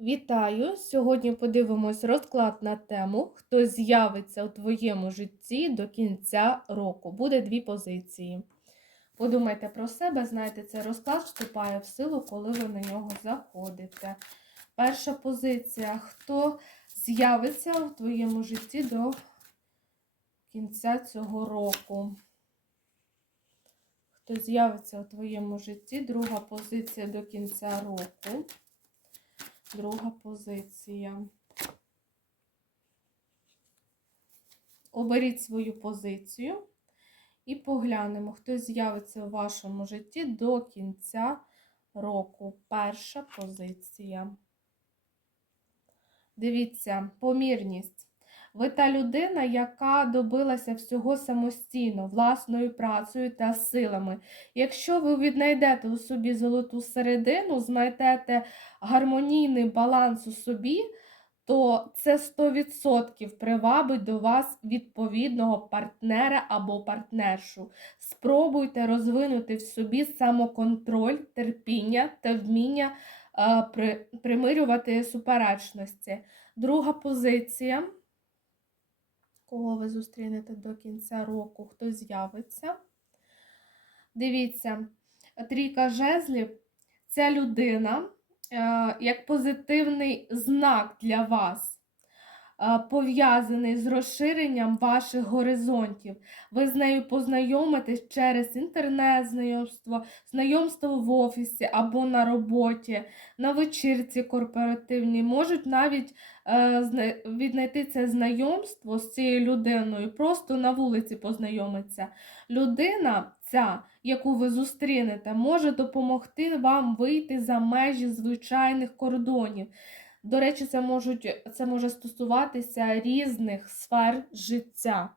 Вітаю! Сьогодні подивимось розклад на тему, хто з'явиться у твоєму житті до кінця року. Буде дві позиції. Подумайте про себе, знаєте, цей розклад вступає в силу, коли ви на нього заходите. Перша позиція. Хто з'явиться у твоєму житті до кінця цього року? Хто з'явиться у твоєму житті? Друга позиція до кінця року. Друга позиція. Оберіть свою позицію і поглянемо, хто з'явиться у вашому житті до кінця року. Перша позиція. Дивіться, помірність. Ви та людина, яка добилася всього самостійно, власною працею та силами. Якщо ви віднайдете у собі золоту середину, знайдете гармонійний баланс у собі, то це 100% привабить до вас відповідного партнера або партнершу. Спробуйте розвинути в собі самоконтроль, терпіння та вміння е, при, примирювати суперечності. Друга позиція. Кого ви зустрінете до кінця року, хто з'явиться. Дивіться, трійка жезлів ця людина е, як позитивний знак для вас, пов'язаний з розширенням ваших горизонтів. Ви з нею познайомитесь через інтернет-знайомство, знайомство в офісі або на роботі, на вечірці корпоративній. Можуть навіть е, віднайти це знайомство з цією людиною, просто на вулиці познайомитися. Людина ця, яку ви зустрінете, може допомогти вам вийти за межі звичайних кордонів. До речі, це, можуть, це може стосуватися різних сфер життя.